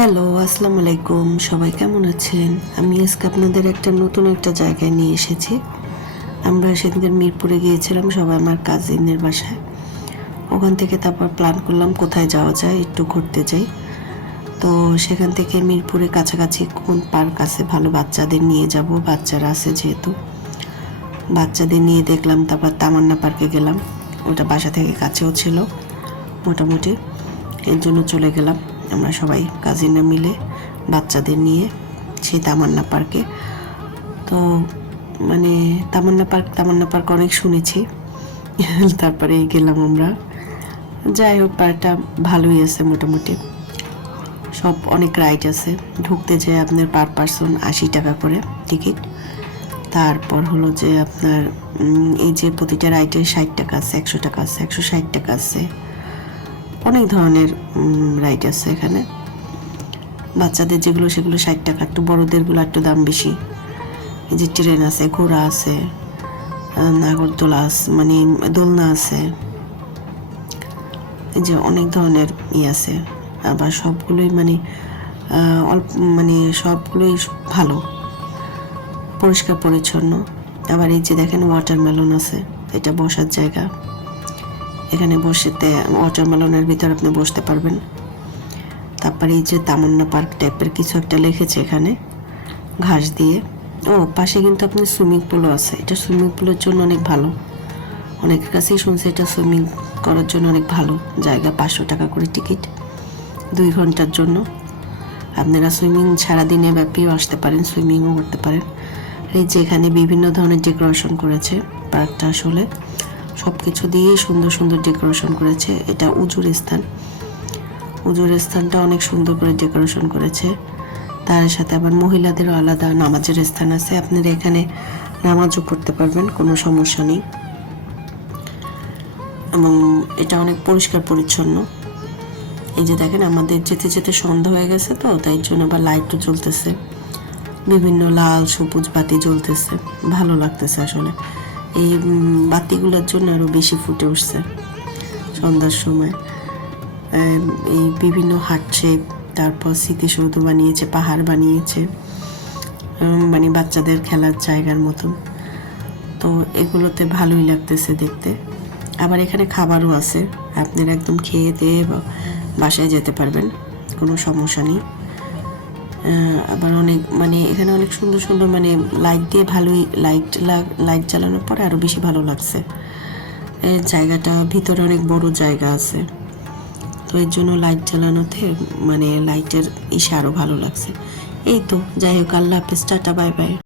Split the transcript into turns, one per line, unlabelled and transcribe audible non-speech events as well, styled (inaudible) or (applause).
Hello, আসসালামু আলাইকুম। সবাই কেমন আছেন? আমি আজকে আপনাদের একটা নতুন একটা জায়গায় নিয়ে এসেছি। আমরা সেদিন মিরপুরে গিয়েছিলাম, সবাই আমার কাজিনের বাসায়। ওখান থেকে তারপর প্ল্যান করলাম কোথায় যাওয়া যায়, একটু ঘুরতে যাই। তো সেখান থেকে মিরপুরে কাছাকাছি কোন পার্ক আছে, ভালো বাচ্চাদের নিয়ে যাব, বাচ্চারা আছে যেহেতু। বাচ্চাদের নিয়ে দেখলাম, তারপর তামান্না পার্কে গেলাম। ওটা বাসা থেকে কাছেও ছিল, মোটামুটি। এর জন্য চলে গেলাম। আমরা সবাই কাজিনরা মিলে বাচ্চাদের নিয়ে সেই তামান্না পার্কে তো মানে তামান্না পার্ক তামান্না পার্ক অনেক শুনেছি। (laughs) তারপরে গেলাম আমরা। যাই হোক পার্কটা ভালোই আছে মোটামুটি। সব অনেক রাইড আছে। ঢুকতে যেয়ে আপনার পার পার্সন আশি টাকা করে টিকিট তারপর হলো যে আপনার এই যে প্রতিটা রাইডের ষাট টাকা আছে, একশো টাকা আছে, একশো ষাট টাকা আছে। অনেক ধরনের রাইড আছে এখানে। বাচ্চাদের যেগুলো, সেগুলো ষাট টাকা, একটু বড়োদেরগুলো একটু দাম বেশি। এই যে ট্রেন আছে, ঘোড়া আছে নাগরদোলা মানে দোলনা আছে। এই যে অনেক ধরনের ই আছে। আবার সবগুলোই মানে অল্প মানে সবগুলোই ভালো, পরিষ্কার পরিচ্ছন্ন। আবার এই যে দেখেন ওয়াটারমেলন আছে, এটা বসার জায়গা। এখানে বসেতে ওয়াটারমেলনের ভিতর আপনি বসতে পারবেন। তারপরে এই যে তামান্না পার্ক টাইপের কিছু একটা লিখেছে এখানে, ঘাস দিয়ে। ও, পাশে কিন্তু আপনি সুইমিং পুলও আছে। এটা সুইমিং পুলের জন্য অনেক ভালো। অনেকের কাছেই শুনছি এটা সুইমিং করার জন্য অনেক ভালো জায়গা, পাঁচশো টাকা করে টিকিট দুই ঘণ্টার জন্য। আপনারা সুইমিং সারাদিনে ব্যাপীও আসতে পারেন সুইমিংও করতে পারেন। এই যে এখানে বিভিন্ন ধরনের ডেকোরেশন করেছে পার্কটা আসলে। সব কিছু দিয়েই সুন্দর সুন্দর ডেকোরেশন করেছে। এটা উজুর স্থান। উজুর স্থানটা অনেক সুন্দর করে ডেকোরেশন করেছে। তার সাথে আবার মহিলাদেরও আলাদা নামাজের স্থান আছে। আপনারা এখানে নামাজও পড়তে পারবেন, কোনো সমস্যা নেই। এবং এটা অনেক পরিষ্কার পরিচ্ছন্ন। এই যে দেখেন, আমাদের যেতে যেতে সন্ধ্যা হয়ে গেছে তো, তাই জন্য আবার লাইটও জ্বলতেছে। বিভিন্ন লাল সবুজ বাতি জ্বলতেছে। ভালো লাগতেছে আসলে। এই বাতিগুলোর জন্য আরও বেশি ফুটে উঠছে সন্ধ্যার সময়। এই বিভিন্ন হাট তারপর স্মৃতিসৌধ বানিয়েছে, পাহাড় বানিয়েছে মানে বাচ্চাদের খেলার জায়গার মতন। তো এগুলোতে ভালোই লাগতেছে দেখতে। আবার এখানে খাবারও আছে, আপনারা একদম খেয়ে দিয়ে বাসায় যেতে পারবেন, কোনো সমস্যা নেই। আবার অনেক মানে এখানে অনেক সুন্দর সুন্দর মানে লাইট দিয়ে ভালোই লাইট লাইট জ্বালানোর পরে আরও বেশি ভালো লাগছে। এর জায়গাটা ভিতরে অনেক বড় জায়গা আছে। তো এর জন্য লাইট জ্বালানোতে মানে লাইটের ইসে আরও ভালো লাগছে। এই তো, যাই হোক, আল্লাহ হাফেজ, টাটা বাই বাই